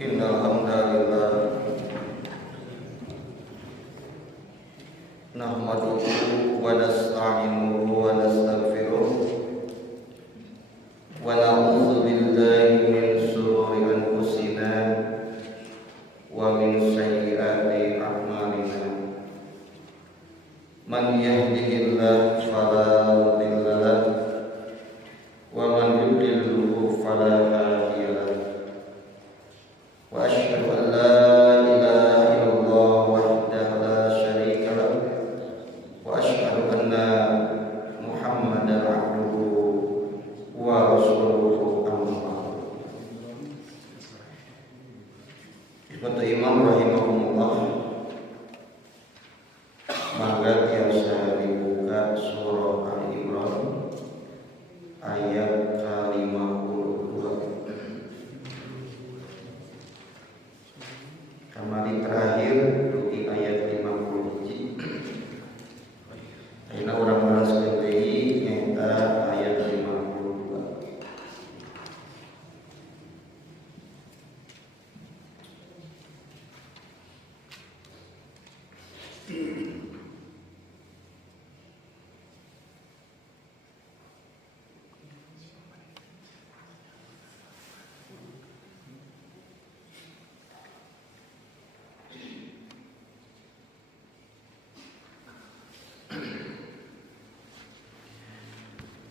Innal hamdalillah nahmaduhu wa nasta'inuhu wa nastaghfiruh wa na'udzu billahi min shururi anfusina wa min sayyiati a'malina. Man yahdihillahu fala mudilla lahu wa man yudlilhu fala hadiya lahu. Wa asyhadu an la ilaha illallah wahdahu la syarika lahu wa asyhadu anna Muhammadan abduhu wa rasuluhu amma ba'du. Ikhwatu Imam rahimahumullah, maka biasa dibuka surah Al-Imran ayat ke-52. Kembali terakhir di ayat 50. Ayeuna urang maraskeun deui nyaeta ayat 52.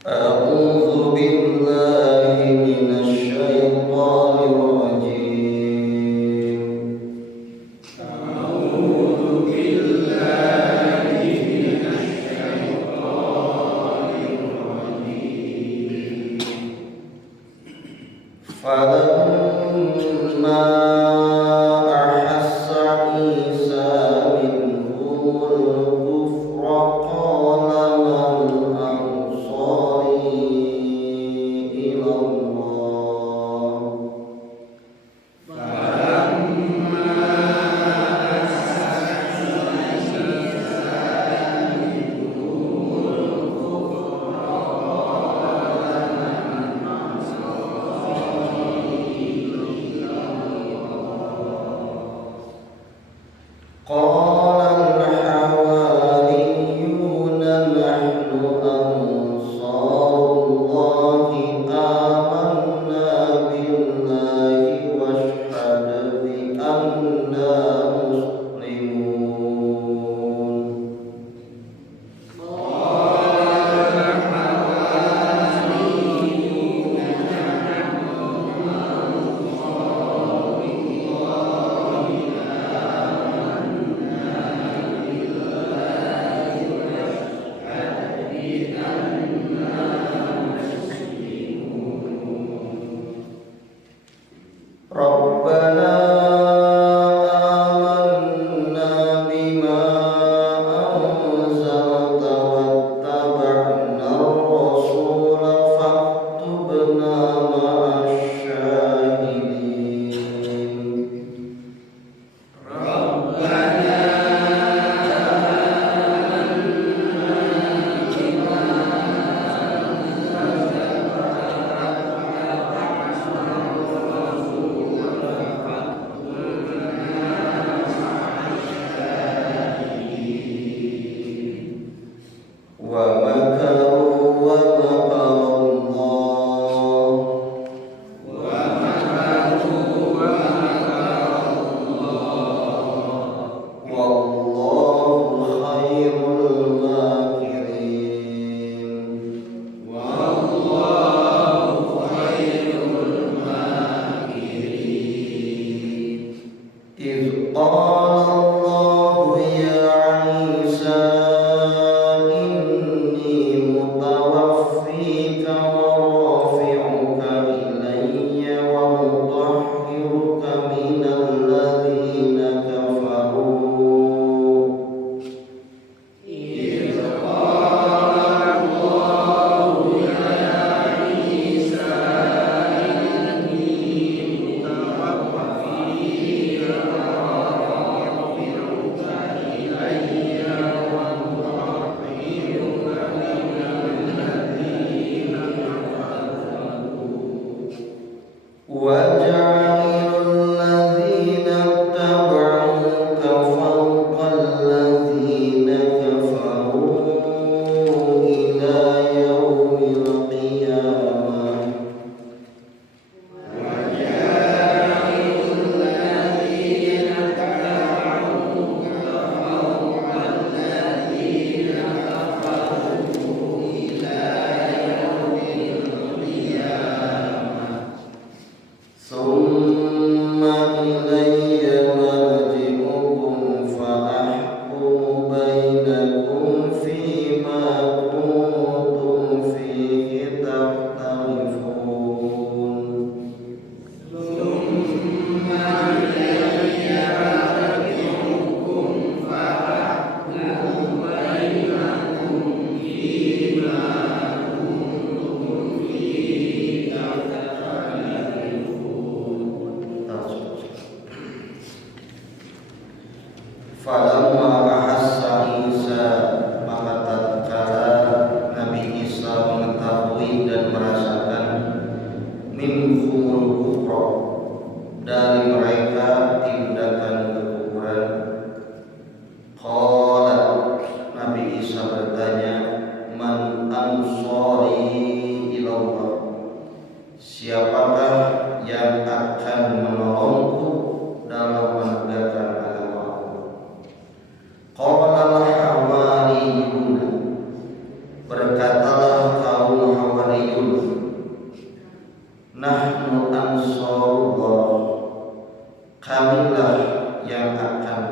A'udzu billahi minasy syaithanir rajim. A'udzu billahi minasy syaithanir rajim. Falamma ahassa Isa minhumul kufra qala وجعل dan merasakan minhumul kufra dari mereka tindakan kekufuran. Qala, Nabi Isa bertanya, man ansari ilallah, siapakah yang akan menolongku dalam menegakkan agama Allah? Qala al-hawariyun, berkatalah kaum Hawariyun, nahnu ansarullah, kamilah yang akan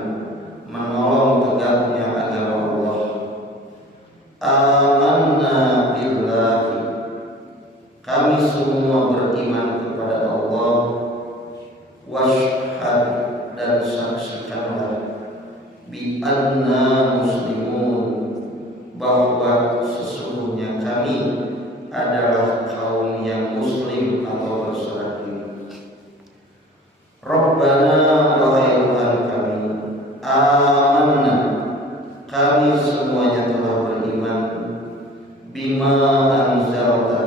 menolong tegaknya agama Allah. Amanna billahi, kami semua beriman kepada Allah. Washhad, dan saksikanlah, bi anna muslimun, bahwa sesungguhnya kami adalah kaum yang muslim atau berserah diri. Rabbana, wahai Tuhan kami, amanna, kami semuanya telah beriman, bima anzalta,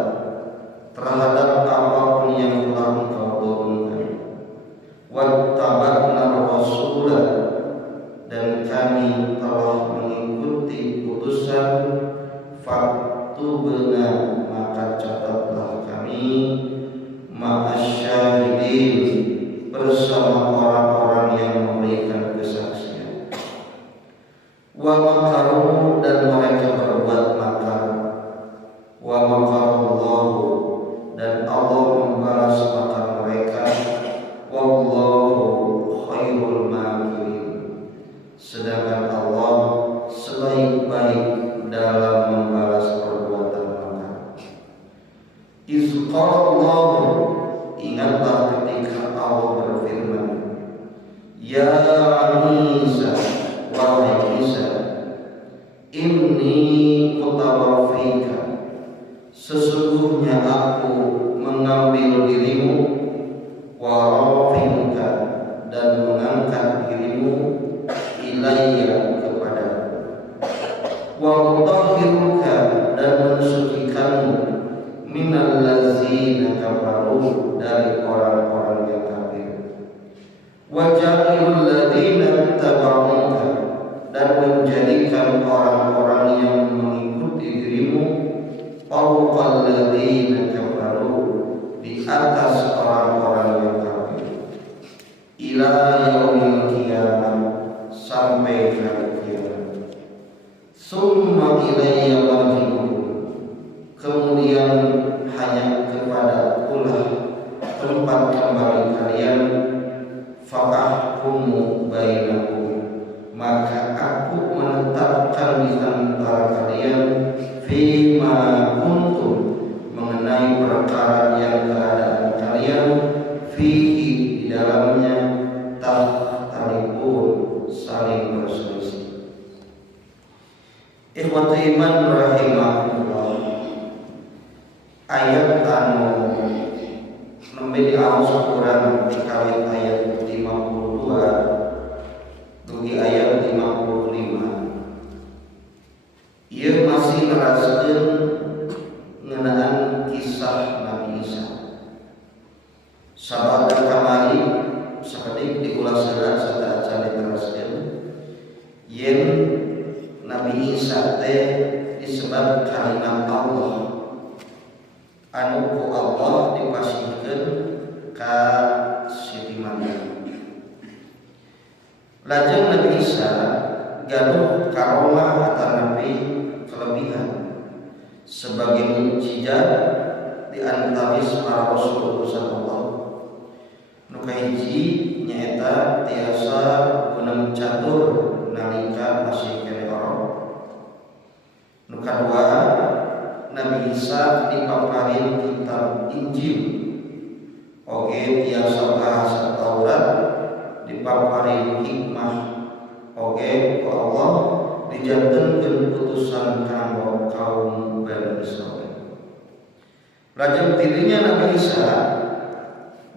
terhadap apapun yang telah Engkau turunkan, wattaba'na rasulah, dan kami telah mengikuti putusan, faktubna, maka catatlah kami, ma'asyahidin, bersama orang-orang yang memberikan kesaksian. Wa makaru, dan mereka berbuat makar. Wa makarullahu, dan Allah membalas makar mereka. Wallahu khairul makirin, sedangkan Allah sebaik-baik dalam membalas perbuatan makar. Izqallahu, ingatlah ketika Allah berfirman, ya Isa, wahai Isa, inni mutawaffika, sesungguhnya aku mengambil dirimu, wa rafi'uka, dan mengangkat dirimu, ilayya, kepadaku, wa mutahhiruka, dan mensucikanmu, minal ladzina kafaru, dari orang-orang yang kafir, wa ja'ilul ladzina tabauka, dan menjadikan orang-orang yang mengikuti dirimu, fawqal ladzina kafaru, di atas orang-orang yang kafir, ila yaumil qiyamah, sampai hari kiamat. Summa ilayya marji'ukum, kemudian hanya kepada akulah tempat kembali kalian, fa'ahkumu bainakum, maka aku menetapkan di antara kalian, fima kuntum, mengenai perkara yang keadaan kalian, fihi, di dalamnya, tahtalifun, saling berselisih. Ikhwatu iman rahimahullah, ayat anu nembe di Al-Qur'an dikawin ayat 52 dugi ayat 55, ieu masih neraskeun ngeunaan kisah Nabi Isa. Sabada kamari sakedik diulaskeun sarta diteraskeun yen Nabi Isa teh disebut kalimat Allah, anu ku Allah dipasihkeun ka Siti Maryam. Lajeng Nabi Isa gaduh karomah atau Nabi kelebihan sebagai mukjizat di antawis para rasul Allah. Nu kahiji nyaeta tiasa gunung catur nalika masih kene orang. Nu kadua, Nabi Isa dipaparin kitab Injil, oge tiasa bahasa Taurat, dipaparin hikmah, oge ku Allah dijantenkeun putusan kanggo kaum Bani Israil. Lajeng dirinya Nabi Isa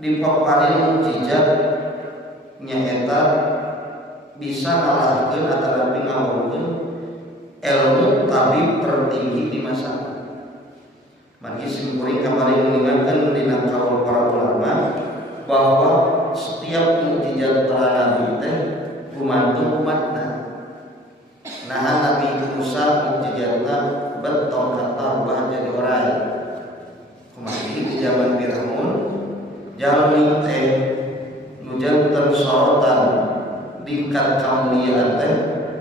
dipaparin mukjizat nyaeta bisa ngalahkeun ataupun ngawurkeun ilmu tabib tertinggi di masa. Manggi simkuring kamari meninggalkan dina kaul para ulama bahwa setiap mukjizat para nabi teh gumantung umatna. Nah Nabi Musa mukjizatna betul kata bah jadi orang. Kemarin di zaman Firaun jalmi teh nujantan sorotan tingkat kamuliaan teh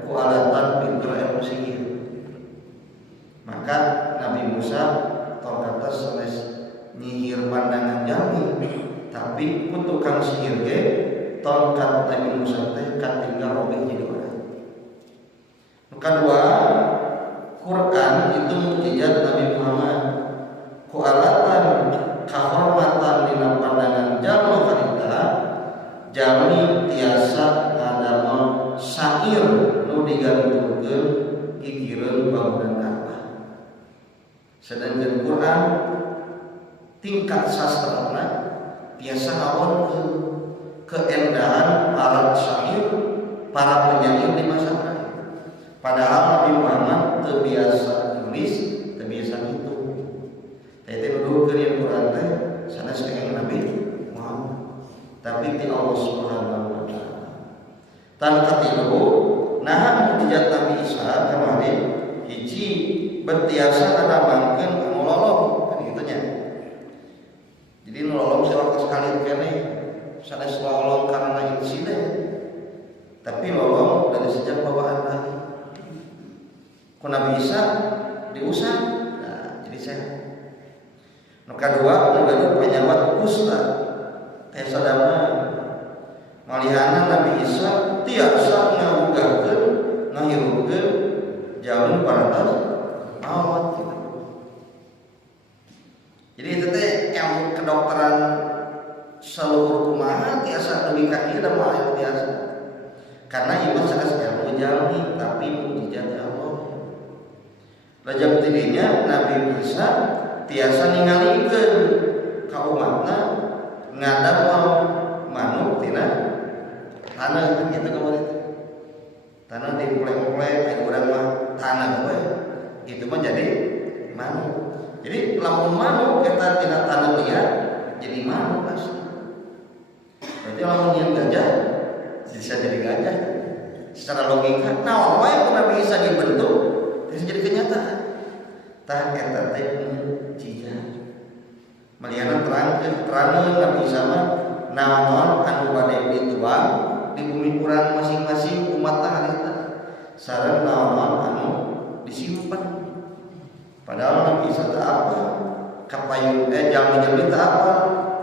ku alatan pintu emosi. Maka Nabi Musa tong atas sanes nyihir pandangan jalmi, tapi ku tukang sihir ge tongkat Nabi Musa teh katinggal robeh jadi orang. Kedua, Quran itu mukjizat Nabi Muhammad. Ku alatan kahormatan dina pandangan jalma karita jalmi tiasa ngadamel syair nu digantungkeun gigireun bangunan Ka'bah. Sedangkan Quran tingkat sastrana biasa ngawonkeun keendahan para syair, para penyair di masa lalu. Padahal Nabi Muhammad terbiasa tulis, terbiasa itu. Tete nuduhkeun yang Quran teh sanes kenging Nabi Muhammad. Tapi ti Allah Subhanahu wa taala. Tan katilu nah mukjizat Nabi Isa kemarin hiji bertiasa ngadamangkeun anu lolong kan kitu nya. Jadi nu lolong sewaktu sekali kene sanes lolong karena insiden. Tapi lolong dari sejak bawaan Nabi. Ku Nabi Isa diusap, nah, jadi sehat. Nu kadua nu penyawat kusta teh sadama malihana Nabi Isa tiasa ngawugahkeun ngahirupkeun jalan parantos awat gitu. Jadi itu teh yang kedokteran seluruh kumaha tiasa lebih kaki dan mah tiasa. Karena iman sanes ilmu jalmi tapi mukjizat Allah. Lajang tidinya Nabi Isa tiasa ningalikeun ka umatna ngadamel manuk tina tanah kan kitu kemarin. Tanah dipulek-pulek aya urang mah tanah we. Itu mah jadi manuk. Jadi lamun manuk eta tina tanah liat jadi manuk asli. Berarti lamun nyian gajah bisa jadi gajah. Secara logika naon wae Nabi Isa dibentuk terus jadi kenyataan. Tah eta teh mukjizat. Maliana terangkeun Nabi Isa mah naon anu bade dituang di bumi urang masing-masing umat harita. Sareng naon anu disimpen. Padahal Nabi Isa teh apa? Kapayun jalmi-jalmi teh apa?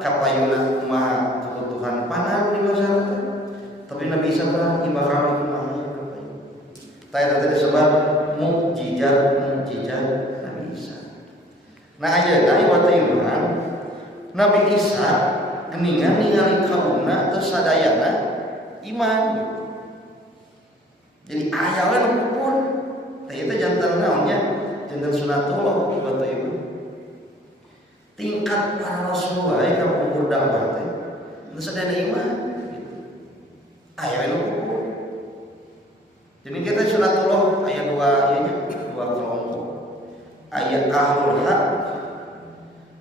Kapayuna kumaha kebutuhan pangan di masyarakat. Tapi Nabi Isa mah ibakal kumaha. Tah eta teh disebut mukjizat Nabi Isa. Nah ayeuna ieu iman Nabi Isa geningan ningali kaumna teu sadayana iman. Jadi aya we nu kufur. Tah ieu teh janten naonnya? Janten sunatullah ieu iman. Tingkat para rasul wae ka kufur dakwah teh teu sadayana iman. Aya we nu kufur. Jadi kita sunatullah aya dua kelompok. Aya ahlul haq.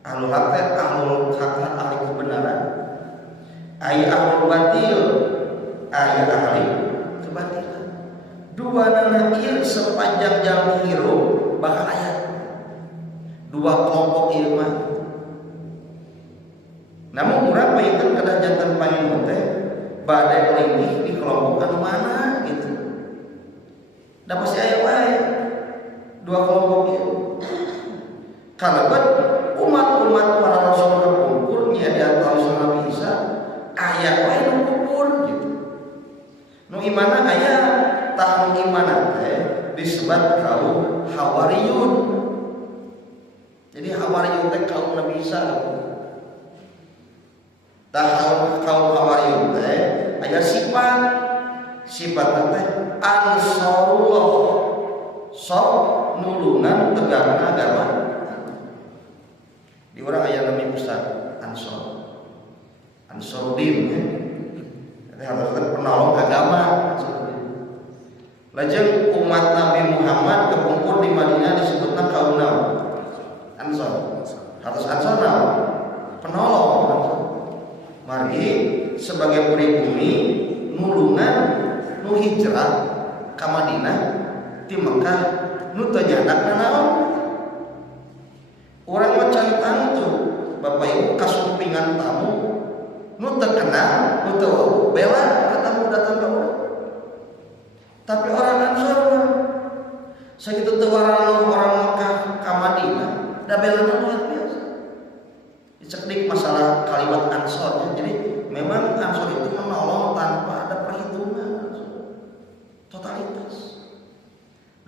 Ahlul haq teh ahlul haq ahli kebenaran. Aya ahlul batil. Aya ahli kebatilan. Dua nana ieu sepanjang jalan hirup bakal aya. Dua kelompok ieu mah. Namun urang payekeun kada janten panginut teh bade lingih di kelompok anu mana gitu. Da pasti aya wae dua kelompok ieu. Kalaban umat-umat para rasul kapungkur nya di antara Nabi Isa aya wae nu kufur gitu. Nu imanna aya tah nu imanna teh disebut kaum Hawariyun. Jadi Hawariyun teh kaum Nabi Isa. Tah kaum Hawariyun teh aya sifat teh Ansarullah, sok nulungan tegakna agama. Di orang aya nami Ustaz Ansaruddin ya. Jadi harus penolong agama. Lajeng umat Nabi Muhammad kepungkur di Madinah disebutna kaum naon? Ansar. Hartos ansor naon? Penolong. Mari sebagai pribumi nulungan nu hijrah ka Madinah ti Mekah nu teu nyandak naon. Urang mah can tantu Bapak Ibu kasumpingan tamu nu teu kenal, nu teu bela ka tamu datang ka urang. Tapi orang Ansor sakitu teu orang Mekah ka Madinah da belana luar biasa. Dicekdik masalah kalimat Ansor. Jadi memang Ansor itu menolong tanpa ada perhitungan, totalitas.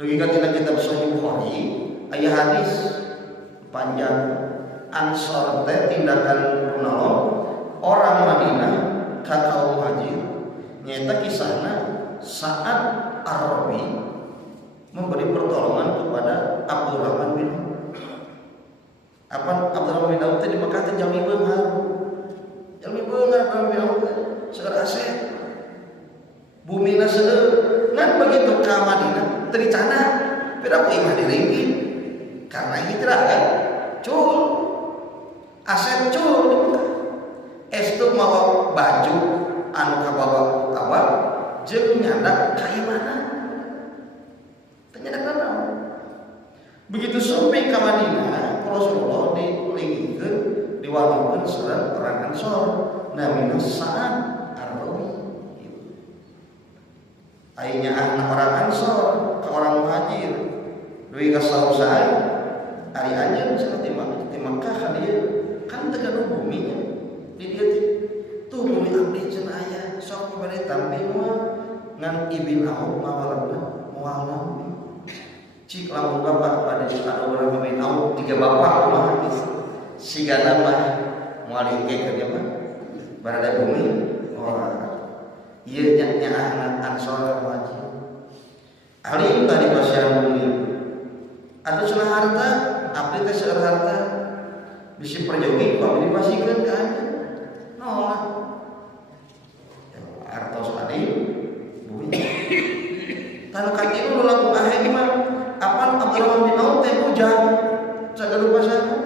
Logika tina kitab Sahih Bukhari aya hadis panjang Ansor teh tindakan menolong orang Madinah ka kaum Muhajir. Nyata kisahna saat Arabi memberi pertolongan kepada Abdurrahman bin Abdurrahman bin Auf di Mekah teh jalmi beunghar. Jalmi beunghar Abdurrahman bin Auf seger aset. Bumina seueur ngan begitu ka Madinah teu dicanah beda ku imah diringgi karena hijrah kan. Cul aset cul estu mawa baju anu kabawa awal jeung nyandak kaimanan teu nyandak naon. Begitu sampai ke Madinah, Rasulullah dilingikeun, diwarungkeun sareng orang Ansor, namina Sa'ad Ar-Rawi. Ayeuna anak orang Ansor ke orang Muhajir, duwi ka sausai, ari anjeun cenah ti Makkah ka dieu, kan teu gadu bumi di dieu tuh bumi abdi cenah aya, sok bade tampil mah ngan Ibn Auf mawalna moal naon. Cik lamun bapak pada ada orang main Auf tiga bapak mah sigana mah moal ingke ke dia mah barada bumi ieu nya anak Ansor wajib alim tadi pasyan bumi atuh cenah harta abdi teh seueur harta bisi perjogi pabri pasikeun ka anjeun nolak artos tadi bumi tanu kaki lu laku ahe mah apa Abdurrahman bin Auf teh hujan sagala pasana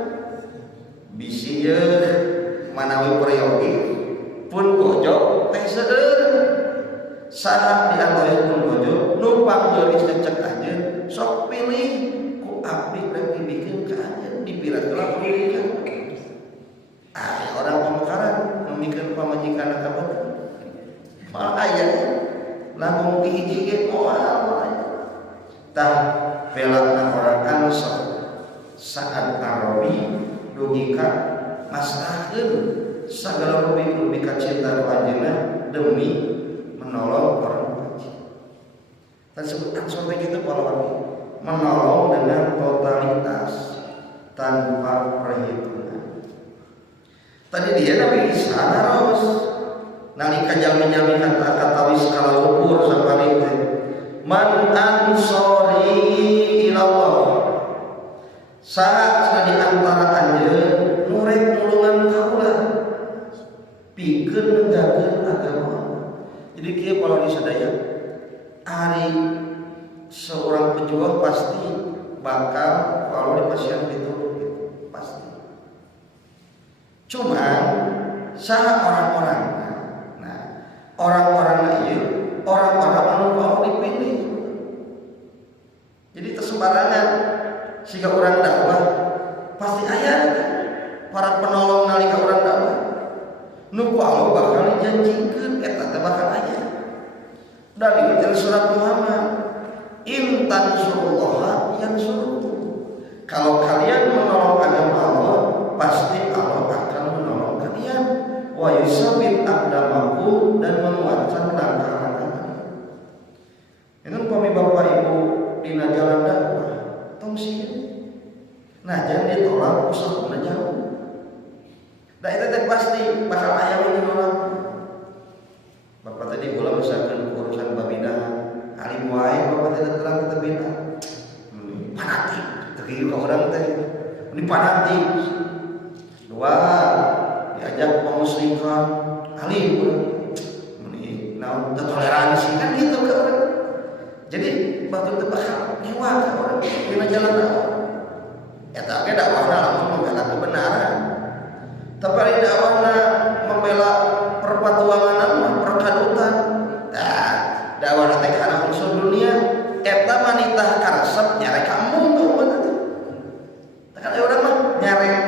bisi ye manawi prayogi pun gojok teh seueur saha diantoes pun gojok numpang geulis cecek anjeun sok pilih ku abdi rek dibikeun ka anjeun dipirat heula pulihkan orang pamekaran memikeun pamajikan ka bener mal aya lamun hiji ge moal tah velakna orang Ansor saat Arabi dugika masrahkeun sagala rupi ka cinta ku anjeunna demi menolong orang Muhajir. Dan sebut Ansor begitu para menolong dengan totalitas tanpa perhitungan. Tadi dia Nabi Isa naros nalika jalmi-jalmi kata wis kala ukur sapari teh man ansori ilallah saat di antara anjeun nu rek nulungan kaula pikeun ngagakeun agama. Jadi kieu para sadaya ari seorang pejuang pasti bakal kalau dipasien ditulung pasti. Cuman saha orang-orang orang-orang ieu orang-orang anu mau dipilih. Jadi tersembarangan sehingga orang dakwah pasti aya para penolong nalika orang dakwah. Nu Allah bakal dijanjikeun eta teh bakal aya. Dari surat Muhammad, in tansurullaha yansurukum. Kalau kalian menolong agama Allah, pasti Allah akan menolong kalian. Wa yusabbit aqdamakum dan menguatkan langkah-langkah kalian. Ini umpami Bapak Ibu dina jalan dakwah, tong sieun. Nah, jangan ditolak usahana jauh. Da eta teh pasti bakal aya menolong. Bapak tadi kula misalkan urusan babina, alim wae bapak teh terang kita bina. Fanatik, teu ka urang teh. Ini fanatik. Dua diajak pemusliman alim meni naon toleransi kan gitu ke orang. Jadi batu teh bakal nyewa ka orang dina jalan dakwah. Eta ge dakwahna lamun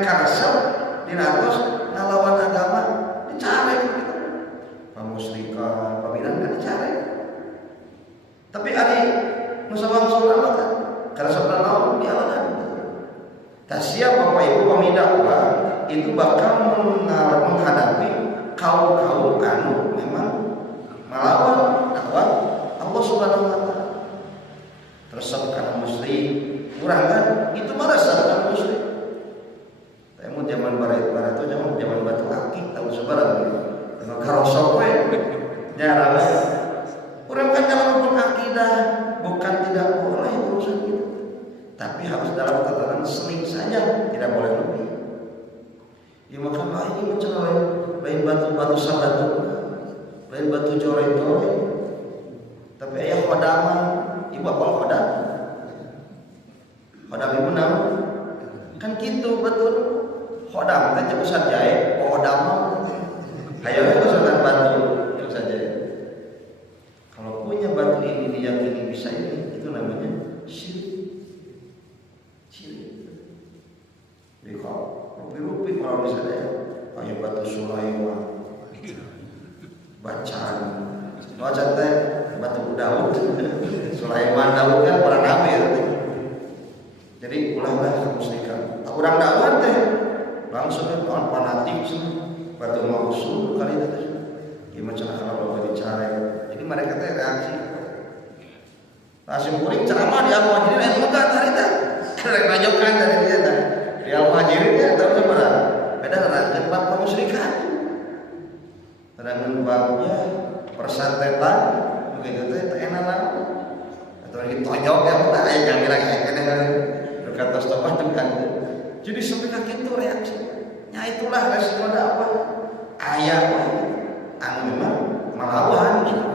karesep dinatos ngalawan agama dicarek gitu. Pamusrikan, pabidan kan dicarek. Tapi ari nu sawang-sawang kan karesepna naon dialadan. Tah siap Bapak Ibu pamidakwah itu bakal menghadapi kaum-kaum anu memang melawan dakwah Allah Subhanahu wa taala. Resep kana musyrik, urang kan itu mah resep kana musyrik. Temu zaman barat itu zaman batu akik tahu sabarang gitu. Tengah karosok we nyarana. Urang kan dalam akidah bukan tidak boleh urusan itu. Tapi harus dalam tatanan seling saja, tidak boleh lebih. Ya maka ini mencela lain batu-batu sabatu, lain batu joreng-joreng. Tapi ayah khodama, ibu apa khodam? Khodam ibu nama? Kan gitu betul. Khodam kan cepat saja ya, khodam. Hayalnya kesulitan batu itu saja. Kalau punya batu ini diyakini bisa ini, itu namanya syirik. Jadi kalau rupi-rupi kalau misalnya kayak batu Sulaiman, bacaan teh batu Daud, Sulaiman Daud kan para nabi ya. Jadi ulanglah kemusyrikan. Urang dakwah teh langsung kan fanatik batu mausul kali itu. Gimana cara kalau dicarek. Jadi mereka teh reaksi. Langsung kuring ceramah di Al-Muhajirin aya muka harita. Rek najokan dari dia teh. Di Al-Muhajirin ya tahu sebenarnya. Beda nerangkeun bab kemusyrikan. Terangkeun babnya persantetan begitu teh enak naon. Atau lagi tonjok ya teh aya yang bilang kene berkata stop kan. Jadi sampai ka kitu reaksi. Ya itulah resiko dakwah. Aya anu memang melawan gitu.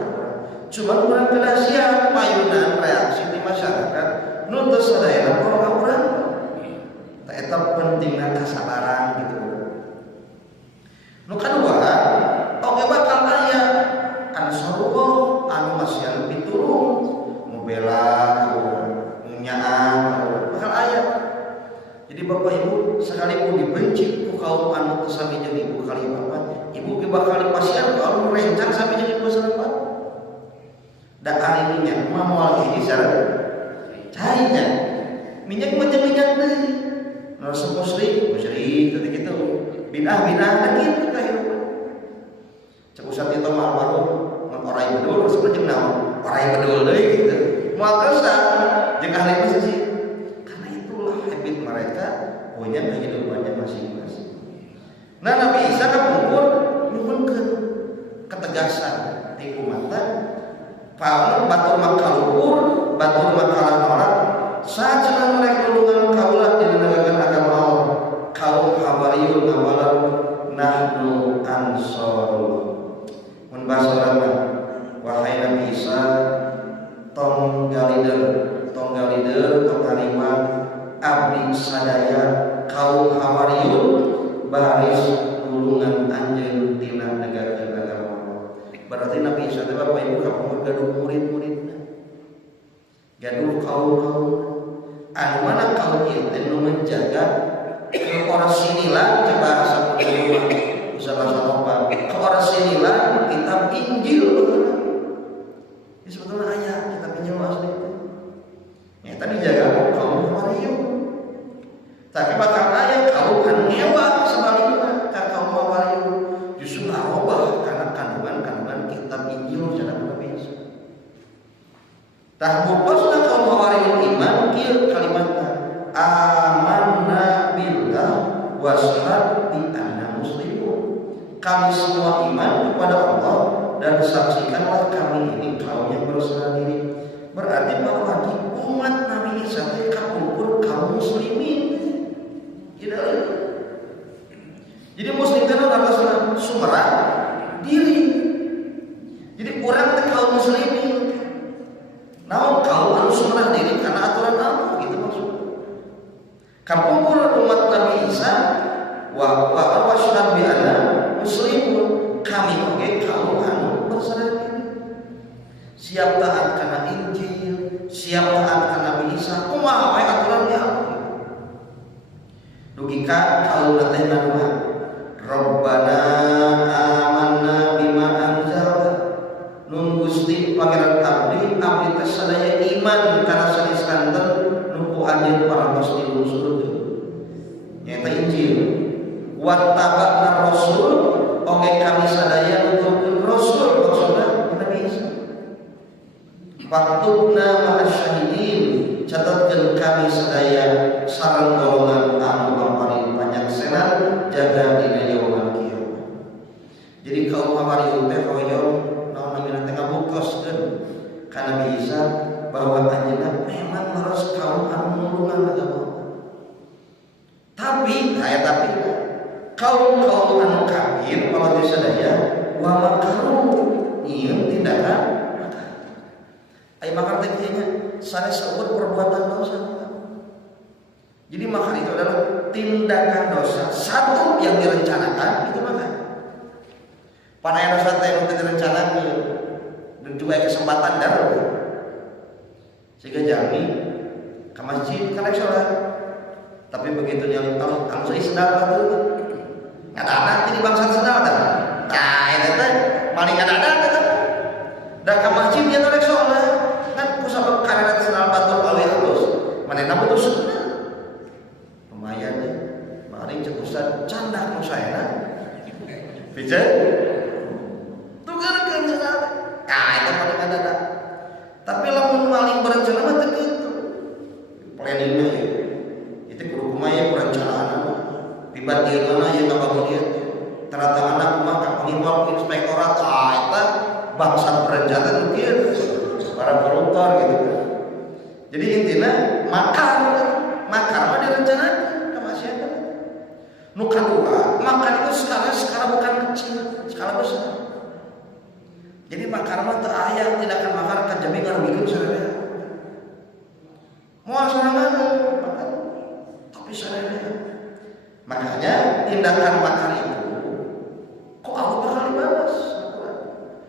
Cuma kurang tidak siap payunan reaksi di masyarakat nuntut sadayana orang-orang tak eta pentingna kasadaran gitu. Nu kadua oge bakal aya ansarullah anu masih piturun membela nyaan bakal aya. Jadi Bapak Ibu sekalipun dibenci ku kaum anu sami jeung ibu kali apa ibu ge bakal dipasihan kalau rencang sami jeung ibu sarebat. Da aliminya mah moal hiji sareng cainya minyak macam minyak deui rasa musyrik tadi gitu bidah gitu kehidupan cek usah itu mah baru orang bedul seperti naon orang bedul deui gitu moal kersa jeung ahli musik karena itulah habit mereka punya kehidupannya masing-masing. Nah Nabi Isa kapungkur nyuhunkeun ketegasan ti umatna Paul batur makaluhur, batur makalah nolak. Saat senang mereka lulungan kaulah di negara agama Allah. Kaum Hawariyun awalan nahnu ansarullah. Mun basarana wahai Nabi Isa tong galider tong haliman abdi sadaya kaum Hawariyun baris lulungan anjeun tina negara agama. Berarti Nabi Isa itu Bapak Ibu kamu gaduh murid-muridnya, gaduh kaum anu mana kaum itu menjaga keorasinilan coba bahasa Jawa bisa bahasa apa keorasinilan kitab Injil ini sebetulnya ayat kitab Injil asli ya tadi jaga kaum Hawariyun tapi bakal ayat kaum anu ngewa sebaliknya kaum Hawariyun justru ngarobah karena kandungan kitab Injil jangan Nabi Isa. Tah bupasna kaum Hawariyun iman kieu kalimatna amanna billah washhad bi anna muslimun. Kami semua iman kepada Allah dan saksikanlah kami ini kaum yang berserah diri. Berarti bahwa di umat Nabi Isa teh kapungkur kaum muslimin. Tidak. Jadi muslim itu adalah sumerah diri. Jadi orang teh kaum muslimin. Naon kaum anu sumerah diri karena aturan Allah gitu maksudnya. Kapungkur umat Nabi Isa wa syahad bi anna muslimun kami oge kaum anu berserah diri. Siap taat kana Injil, siap taat kana Nabi Isa. Kumaha wae aturan Allah. Dugi jika kaum teh ngaduha Rabbana amanna bima anzalta nun Gusti pangeran abdi teh sadaya iman kana saneskanten nu ku anjeun parantos dilusurkeun nyaeta Injil wattaba'na rasul oge kami sadaya nuturkeun rasul maksudna Nabi Isa waktubna ma'asyahidin catatkeun kami sadaya sareng golongan anu paring panyaksenan jaga dina yaumul kiamat. Jadi kaum Hawariyun teh hoyong naon namina teh ngabukoskeun ka Nabi Isa bahwa anjeunna memang leres kaum anu nulungan agama. Tapi kaum anu kafir kalau disadaya wa makaru ieu tindakan aya makar teh kieu nya sanes sebut perbuatan dosa. Jadi makar itu adalah tindakan dosa satu yang direncanakan itu makar. Panaya dosa teh yang direncanakan dan juga kesempatan darurat. Sehingga jami ke masjid karek salat. Tapi begitu nyali Allah kamu saya sedar batu. Ada di bangsa sedar dah. Nah, itu teh maling ada teh. Da ke masjid dia karek salat. Kan kusabab karena sedar batu awi halus. Manehna butuh sunah. Lumayan ya, maling cek ustad candak nu saena. Bisa? Tukarkeun cenah. Itu maling ada. Tapi lamun maling berencana mah teu kitu. Planningna ya. Itu kudu kumaha perencanaan. Tiba-tiba ya ngabangun ieu. Tanda-tanda kumaha pengimbang inspektorat eta bangsa berencana nu kieu. Para koruptor gitu. Jadi intinya makar mah direncanakan ke masyarakat. Nu kadua, makar itu skala bukan kecil, skala besar. Jadi makar mah teu aya tindakan makar kajami ngarugikeun sadaya. Moal sorangan makar, tapi sadaya. Makanya tindakan makar itu kok Allah bakal dibalas.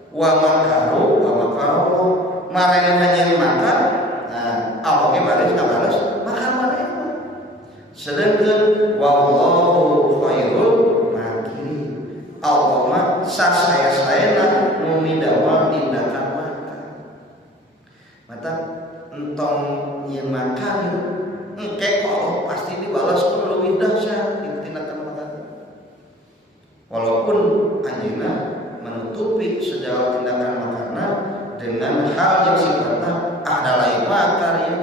Wa makaru marengan hanya makar. Nah, Allah ge baris kabalas makar maneh. Sedangkan wallahu khairul makirin. Allah mah sasaya-sayana nu midawa tindakan makar. Mata entong ieu makar engke kok pasti dibalas ku leuwih dahsyat tindakan makar. Walaupun anjeunna menutupi segala tindakan makarna dengan hal yang sifatnya ada lain makar ya.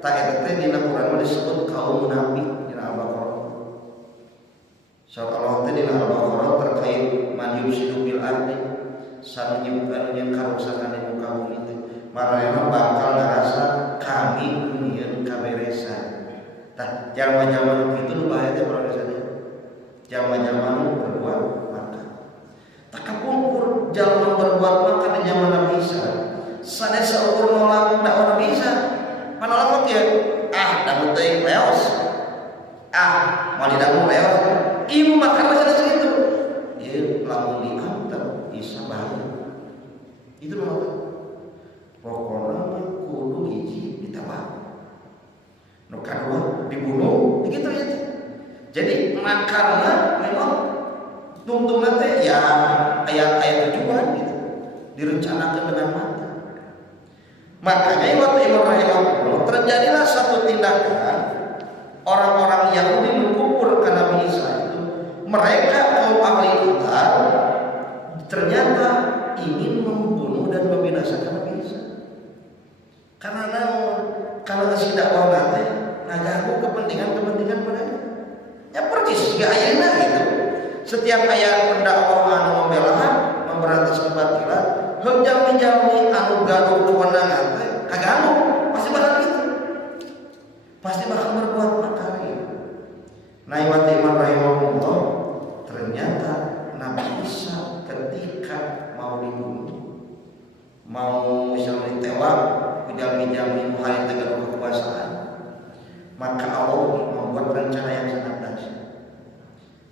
Tak eta teh dina Quran disebut kaum munafik dina Al-Baqarah. Surat Allah teh dina Al-Baqarah terkait man yufsidu bil ardi sanunyieun yang karusakan di muka bumi teh. Marana bakal ngarasa kami nyieun kaberesan. Tah jalma-jalma kitu nu bahaya teh progresana. Jalma-jalma berbuat makar. Tak kapungkur jalma berbuat makar di zaman Nabi Isa. Sanes ukur nolak dakwah Nabi Isa. Panolak mah kieu. Damu teuing leos. Mau didamu leos. Ieu makar sanes kitu. Ieu lamun diantar Isa bahaya. Itu mah pokona mah kudu hiji ditambah. Nu kadua dibunuh, begitu ya. Jadi makarna memang tungtungna teh ya aya tujuan gitu. Direncanakan dengan matang. Makanya waktu Imam rahimahullah terjadilah satu tindakan orang-orang Yahudi mengkufur ke Nabi Isa itu. Mereka kaum ahli kitab ternyata ingin membunuh dan membinasakan Nabi Isa. Karena si dakwah nanti ngaganggu kepentingan mereka. Ya persis juga ayana gitu. Setiap ayat pendakwah anu membela hak, memberantas kebatilan, hejam-hejami anu gaduh kewenangan teh kaganggu, pasti bakal gitu. Pasti bakal berbuat makar. Nah, Imam rahimahullah ternyata Nabi Isa ketika mau dibunuh, mau misalnya ditewak, hejam-hejami hari tegak kekuasaan, maka Allah membuat rencana yang sangat dahsyat.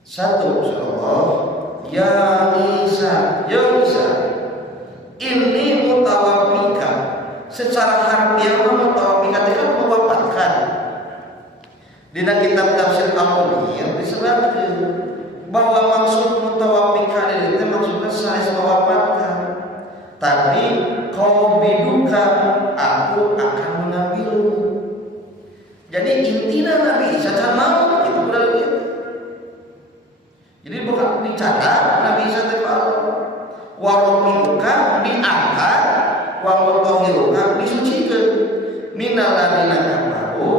Satu, Allah, ya Isa, ini mutawafika. Secara harfiah mutawafika itu mewafatkan. Dina kitab tafsir Al-Munir disebutkan bahwa maksud mutawafikan itu maksudnya sanes mewafatkan, tapi kau biduka aku akan mengambilmu. Jadi intinya Nabi Isa can mau itu berarti. Jadi bukan dicatat Nabi Isa teh warofiuka diangkat wa mutahhiruka disucikan minal ladina kafaru,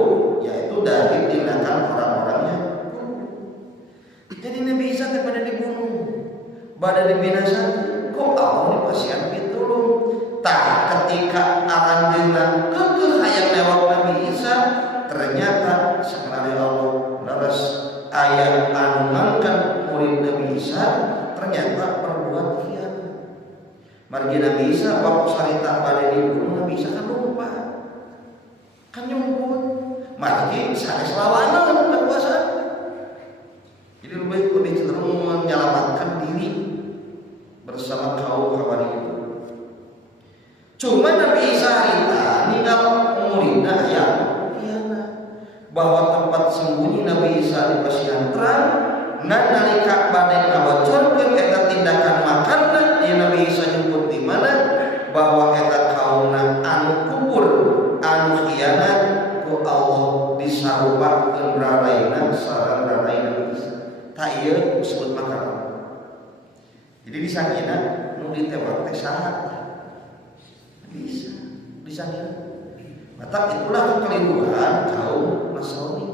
yaitu dari tindakan orang-orangnya. Jadi Nabi Isa teh pada dibunuh, pada dibinasakan. Kok Allah dipasihan pitulung? Tah ketika aranjeunna keukeuh hayang lewat Nabi Isa, ternyata sakali Allah laras aya anu ngangkat murid Nabi Isa ternyata perbuat khianat. Margi Nabi Isa waktu sarita pada dibunuh, Nabi Isa kan lupa, kan nyumput. Margi sanes lawanan kekuasaan. Jadi lebih cenderung menyelamatkan diri bersama kaum Hawariyun. Cuma Nabi Isa harita ninggal muridna aya khianat, bahwa tempat sembunyi Nabi Isa di pasihan terang ngan nalika bade ngabocorkeun eta tindakan makarna di Nabi Isa nyebut di mana bahwa eta kaumna anu kubur anu khianat ku Allah disarupakeun raraina sareng raraina Nabi Isa. Ta ieu disebut makar. Jadi disangina nu ditewak teh saha? Bisa disangina. Maka itulah kekeliruan kaum Nasrani,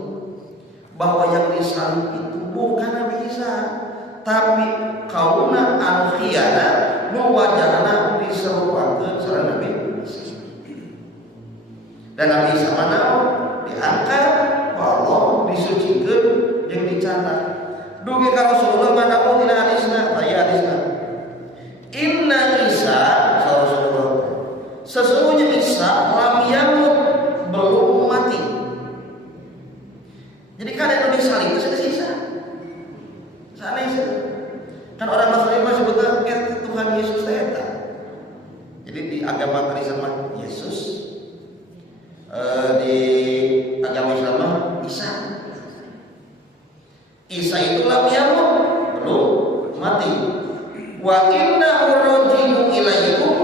bahwa yang disalib itu bukan Nabi Isa, tapi kaumna anu khianat nu wajahna diserupakeun sareng Nabi Isa. Dan Nabi Isa mana diangkat ku Allah, disucikeun jeung dicatat. Dugi ka Rasulullah manahu dina hadisna, aya hadisna. Inna Isa, Rasulullah, sesungguhnya Isa lam yamut, belum mati. Jadi kan yang disalib itu sudah Isa. Sana Isa. Kan orang Nasrani masih sebutkan Tuhan Yesus eta. Jadi di agama Kristen mah Yesus, di agama Islam mah Isa. Isa itu lam yamut, belum mati. Wa inna urji'u ilaikum,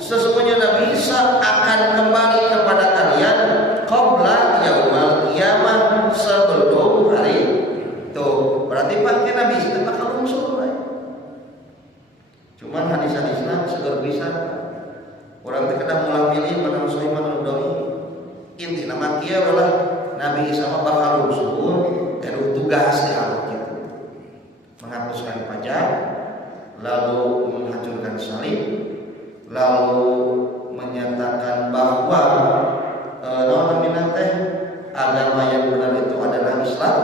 sesungguhnya Nabi Isa akan kembali kepada kalian qabla yaumal qiyamah, sebelum hari itu. Berarti pakai Nabi Isa bakal musuh. Cuman hadis-hadisna seger bisa orang teh kada mulah milih mana musuh mana doi. Intina mah kieu ulah Nabi Isa mah bakal musuh kudu tugas di Allah gitu. Menghapuskan pajak, lalu menghancurkan salib, lalu menyatakan bahwa agama yang benar itu adalah Islam,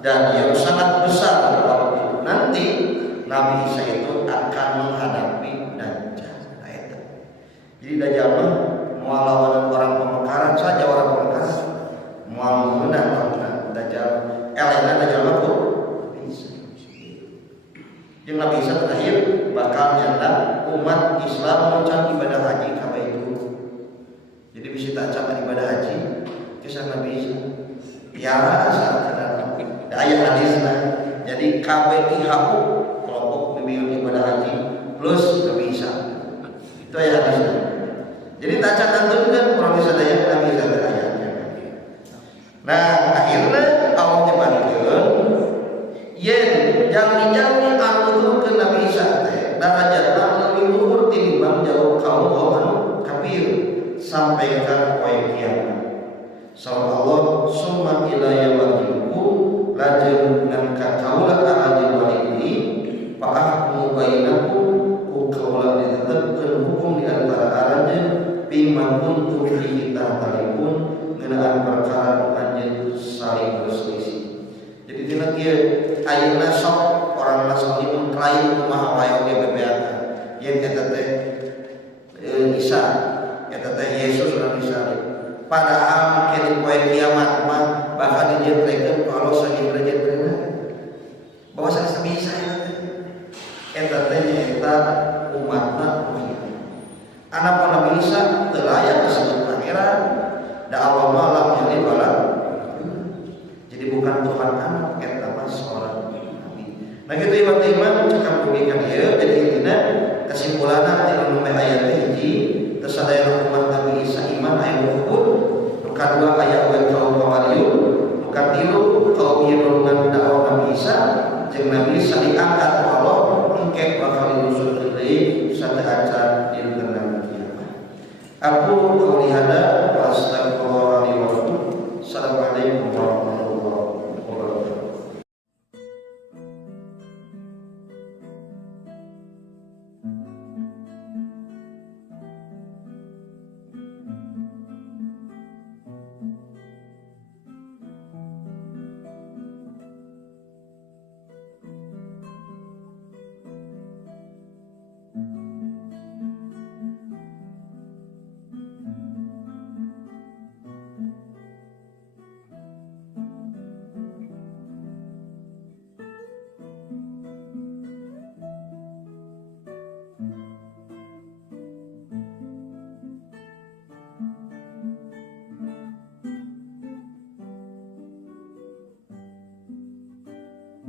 dan yang sangat besar waktu nanti Nabi Isa itu akan menghadapi Dajjal. Jadi Dajjal mau lawan orang pemekaran saja, orang pemekaran mau menang Dajjal, elena Dajjal itu bisa. Yang Nabi Isa terakhir bakal nyandak umat Islam mengucap ibadah haji kaba itu. Jadi bisa tak cakap ibadah haji kisah Nabi Isa. Ya saat ayat hadisnya. Jadi KBIHU kelompok bimbingan ibadah haji plus Nabi Isa. Itu ayat hadisnya. Jadi tak catat kan profesor daya Nabi Isa ayatnya. Nah akhirnya Allah nyebarkeun yen jalmi-jalmi anu ke Nabi Isa teh darajatna lebih luhur tinimbang jauh kaum kafir sampai ke poe kiamat. Sama Allah summa ilayya wajibu lajeng ngangkat kaula arajin walidi fa ahkumu bainakum ku kaula ditetepkeun hukum di antara arajin bima kuntum fihi tahtalifun ngeunaan perkara anjeun saling berselisih. Jadi dina kieu ayeuna sok orang Nasrani mengklaim kumaha wae oge bebeaka yen eta teh Isa, eta teh Yesus anu disalib. Padahal kini poe kiamat mah bakal dijentrekeun ku Allah sajentreuna. Bahwa sanes bisa eta teh nyaeta umatna Muhammad. Anak Nabi Isa teu layak disebut pangeran, da Allah malam yang dibalas. Nah gitu iman cekap dugikan ieu jadi intina kesimpulanna ti nu ayat hiji tersadaya umat Nabi Isa iman aya rukun, nu kadua aya ulah kaum Hawariyun, nu katilu kaum ieu nulungan dakwah Nabi Isa jeung Nabi Isa diangkat ku Allah engke bakal dirusul deui sateuacan dina kiamat. Aku qauli hada wa astaghfirullah